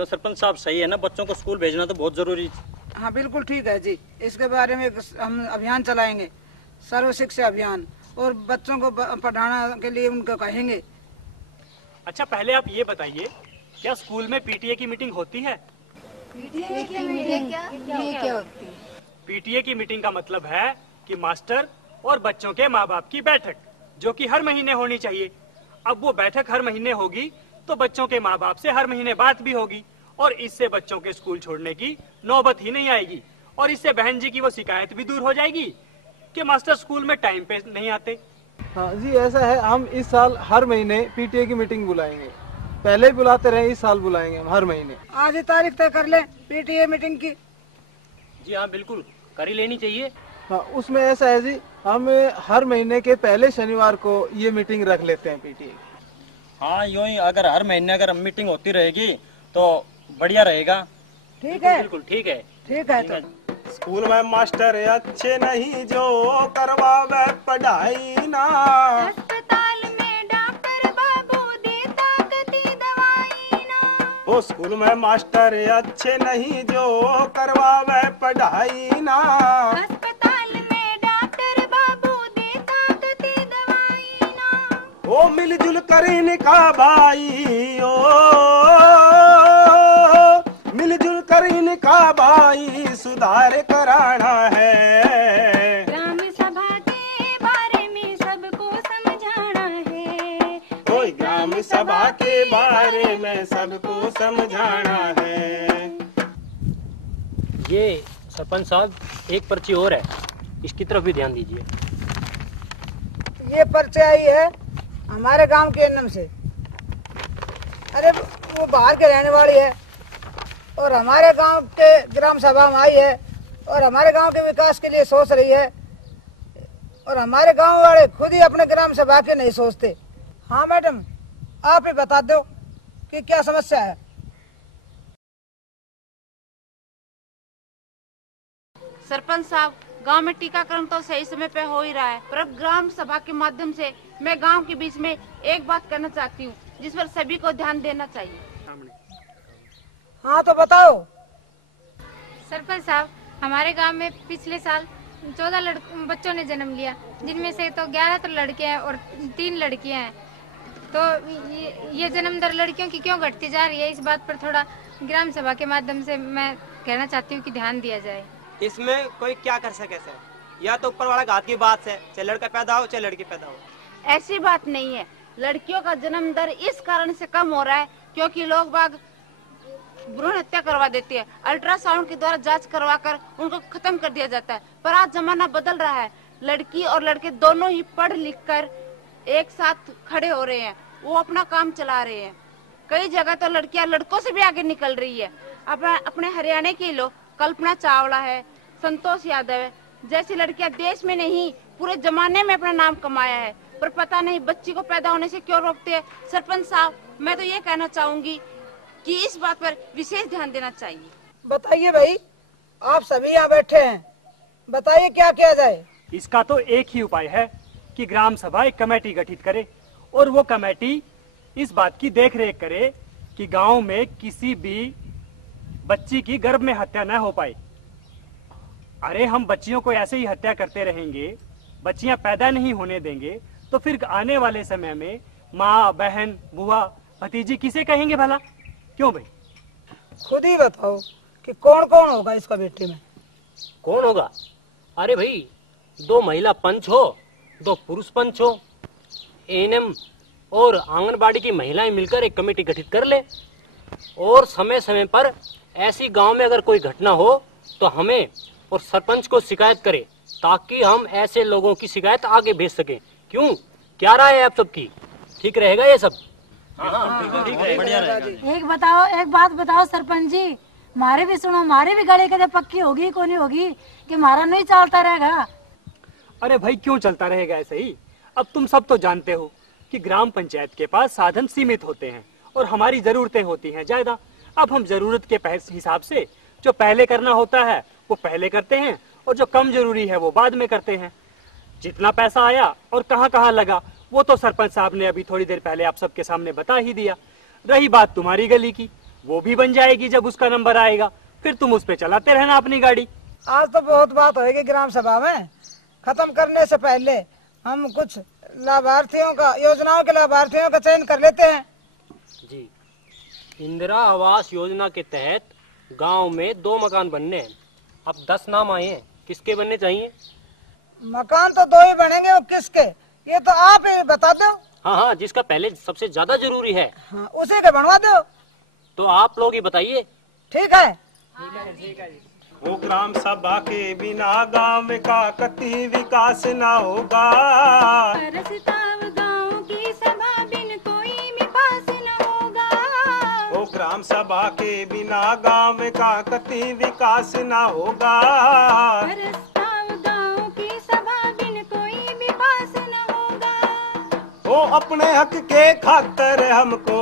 क्यों सरपंच साहब सही है ना, बच्चों को स्कूल भेजना तो बहुत जरूरी है। हाँ बिल्कुल ठीक है जी। इसके बारे में हम अभियान चलाएंगे, सर्व शिक्षा अभियान, और बच्चों को पढ़ाना के लिए उनको कहेंगे। अच्छा पहले आप ये बताइए, क्या स्कूल में पीटीए की मीटिंग होती है? पीटीए की मीटिंग क्या होती है? पीटीए की मीटिंग का मतलब है कि मास्टर और बच्चों के माँ बाप की बैठक, जो कि हर महीने होनी चाहिए। अब वो बैठक हर महीने होगी तो बच्चों के माँ बाप से हर महीने बात भी होगी, और इससे बच्चों के स्कूल छोड़ने की नौबत ही नहीं आएगी, और इससे बहन जी की वो शिकायत भी दूर हो जाएगी कि मास्टर स्कूल में टाइम पे नहीं आते। हाँ जी, ऐसा है। हम इस साल हर महीने पीटीए की मीटिंग बुलाएंगे। पहले ही बुलाते रहे, इस साल बुलाएंगे हम हर महीने। आज ही तारीख तय कर ले पीटीए मीटिंग की। जी हाँ बिल्कुल, कर ही लेनी चाहिए। हाँ, उसमें ऐसा है जी, हम हर महीने के पहले शनिवार को ये मीटिंग रख लेते हैं पीटीए। हाँ यूं ही अगर हर महीने अगर मीटिंग होती रहेगी तो बढ़िया रहेगा। ठीक है, बिल्कुल ठीक है। ठीक है। तो स्कूल में मास्टर अच्छे नहीं जो करवावे पढ़ाई ना, अस्पताल में डॉक्टर बाबू देता कती दवाई ना। वो स्कूल में मास्टर अच्छे नहीं जो करवावे पढ़ाई ना, अस्पताल में डॉक्टर बाबू देता कती दवाई ना। वो मिलजुल कर इनका भाई, ओ मिलजुल कर इनका भाई सुधार कराना है। ग्राम सभा के बारे में सबको समझाना है। कोई ग्राम सभा के बारे में सबको समझाना है। ये सरपंच साहब एक पर्ची और है, इसकी तरफ भी ध्यान दीजिए। ये पर्ची आई है हमारे गांव के एनएम से। अरे वो बाहर के रहने वाली है और हमारे गांव के ग्राम सभा में आई है और हमारे गांव के विकास के लिए सोच रही है, और हमारे गांव वाले खुद ही अपने ग्राम सभा के नहीं सोचते। हाँ मैडम, आप ही बता दो कि क्या समस्या है। सरपंच साहब, गांव में टीकाकरण तो सही समय पे हो ही रहा है, पर अब ग्राम सभा के माध्यम से मैं गांव के बीच में एक बात करना चाहती हूँ जिस पर सभी को ध्यान देना चाहिए। हाँ तो बताओ। सरपंच साहब, हमारे गांव में पिछले साल 14 बच्चों ने जन्म लिया, जिनमें से तो 11 तो लड़के हैं और 3 लड़कियां हैं। तो ये जन्म दर लड़कियों की क्यों घटती जा रही है, इस बात पर थोड़ा ग्राम सभा के माध्यम से मैं कहना चाहती हूँ कि ध्यान दिया जाए। इसमें कोई क्या कर सके सर, या तो ऊपर वाला घात की बात है, चाहे लड़का पैदा हो चाहे लड़की पैदा हो। ऐसी बात नहीं है, लड़कियों का जन्म दर इस कारण से कम हो रहा है क्योंकि लोग बाग भ्रूण हत्या करवा देती है, अल्ट्रासाउंड के द्वारा जांच करवाकर उनको खत्म कर दिया जाता है। पर आज जमाना बदल रहा है, लड़की और लड़के दोनों ही पढ़ लिख कर एक साथ खड़े हो रहे हैं, वो अपना काम चला रहे हैं। कई जगह तो लड़कियां लड़कों से भी आगे निकल रही है। अपने हरियाणा के लोग, कल्पना चावला है, संतोष यादव है जैसी लड़कियां देश में नहीं पूरे जमाने में अपना नाम कमाया है, पर पता नहीं बच्ची को पैदा होने से क्यों रोकते हैं। सरपंच साहब, मैं तो ये कहना चाहूंगी कि इस बात पर विशेष ध्यान देना चाहिए। बताइए भाई, आप सभी यहाँ बैठे हैं, बताइए क्या किया जाए। इसका तो एक ही उपाय है कि ग्राम सभा एक कमेटी गठित करे, और वो कमेटी इस बात की देखरेख करे कि गांव में किसी भी बच्ची की गर्भ में हत्या न हो पाए। अरे हम बच्चियों को ऐसे ही हत्या करते रहेंगे, बच्चियां पैदा नहीं होने देंगे, तो फिर आने वाले समय में माँ, बहन, बुआ, भतीजी किसे कहेंगे भला? क्यों भाई? खुद ही बताओ कि कौन कौन होगा इसका बेटे में। कौन होगा? अरे भाई, 2 महिला पंच हो, 2 पुरुष पंच हो, एएनएम और आंगनबाड़ी की महिलाएं मिलकर एक कमेटी गठित कर ले, और समय समय पर ऐसी गांव में अगर कोई घटना हो तो हमें और सरपंच को शिकायत करे, ताकि हम ऐसे लोगों की शिकायत आगे भेज सके। क्यों, क्या राय है आप सबकी? ठीक रहेगा ये सब? हाँ, ठीक रहेगा, बढ़िया रहेगा। एक बात बताओ सरपंच जी, मारे भी सुनो, मारे भी गले कदे पक्की होगी को नहीं होगी कि मारा नहीं चलता रहेगा? अरे भाई, क्यों चलता रहेगा ऐसे ही? अब तुम सब तो जानते हो कि ग्राम पंचायत के पास साधन सीमित होते हैं और हमारी जरूरतें होती हैं ज्यादा। अब हम जरूरत के हिसाब से जो पहले करना होता है वो पहले करते हैं, और जो कम जरूरी है वो बाद में करते हैं। जितना पैसा आया और कहाँ कहाँ लगा वो तो सरपंच साहब ने अभी थोड़ी देर पहले आप सबके सामने बता ही दिया। रही बात तुम्हारी गली की, वो भी बन जाएगी जब उसका नंबर आएगा। फिर तुम उस पे चलाते रहना अपनी गाड़ी। आज तो बहुत बात होगी ग्राम सभा में। खत्म करने से पहले हम कुछ लाभार्थियों का, योजनाओं के लाभार्थियों का चयन कर लेते हैं। जी, इंदिरा आवास योजना के तहत गांव में 2 मकान बनने हैं। अब 10 नाम आए हैं, किसके बनने चाहिए? मकान तो 2 ही बनेंगे, और किसके ये तो आप ही बता दो। हाँ, जिसका पहले सबसे ज्यादा जरूरी है। हाँ, उसी के बनवा दो। तो आप लोग ही बताइए। ठीक है। वो ग्राम सभा के बिना गांव का कति विकास ना होगा। प्रस्ताव गांव की सभा बिन कोई भी पास न होगा। वो ग्राम सभा के बिना गांव का कति विकास ना होगा। प्रस्ताव गांव की सभा बिन कोई भी पास न होगा। वो अपने हक के खातिर हमको,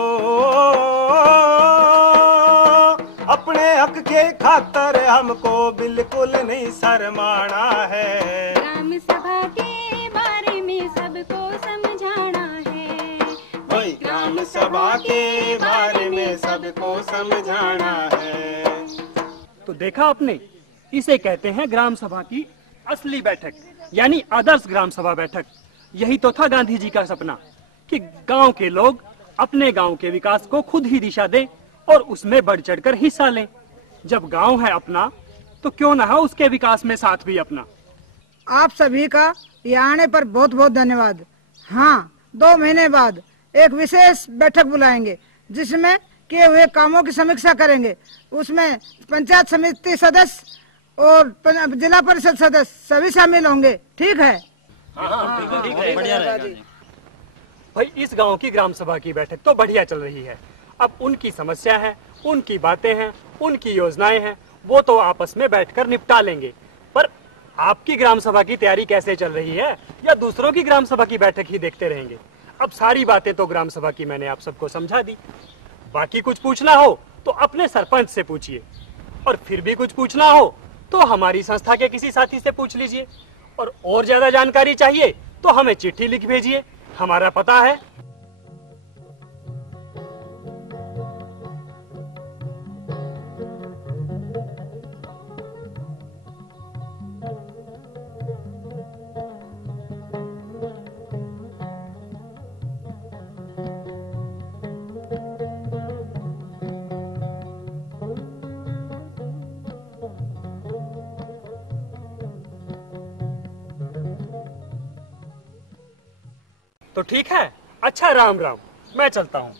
अपने हक के खातिर हमको बिल्कुल नहीं शर्माना है। ग्राम सभा के बारे में सबको समझाना है। वही ग्राम सभा के बारे में सबको समझाना है। तो देखा आपने, इसे कहते हैं ग्राम सभा की असली बैठक, यानी आदर्श ग्राम सभा बैठक। यही तो था गांधी जी का सपना कि गांव के लोग अपने गांव के विकास को खुद ही दिशा दें और उसमें बढ़ चढ़कर हिस्सा लें। जब गांव है अपना तो क्यों ना हो उसके विकास में साथ भी अपना। आप सभी का यहाँ आने पर बहुत बहुत धन्यवाद। हाँ, 2 महीने बाद एक विशेष बैठक बुलाएंगे जिसमें किए हुए कामों की समीक्षा करेंगे। उसमें पंचायत समिति सदस्य और जिला परिषद सदस्य सभी शामिल होंगे। ठीक है? बढ़िया रहेगा। भाई, इस गांव की ग्राम सभा की बैठक तो बढ़िया चल रही है। अब उनकी समस्या है, उनकी बातें हैं, उनकी योजनाएं हैं, वो तो आपस में बैठकर निपटा लेंगे। पर आपकी ग्राम सभा की तैयारी कैसे चल रही है, या दूसरों की ग्राम सभा की बैठक ही देखते रहेंगे? अब सारी बातें तो ग्राम सभा की मैंने आप सबको समझा दी। बाकी कुछ पूछना हो तो अपने सरपंच से पूछिए, और फिर भी कुछ पूछना हो तो हमारी संस्था के किसी साथी से पूछ लीजिए। और ज्यादा जानकारी चाहिए तो हमें चिट्ठी लिख भेजिए। हमारा पता है तो ठीक है। अच्छा, राम राम, मैं चलता हूँ।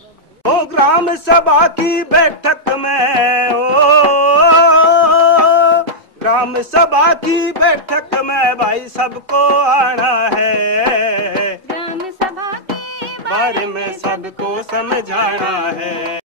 ओ ग्राम सभा की बैठक में, ओ ग्राम सभा की बैठक में भाई सबको आना है। ग्राम सभा के बारे में सबको समझाना है।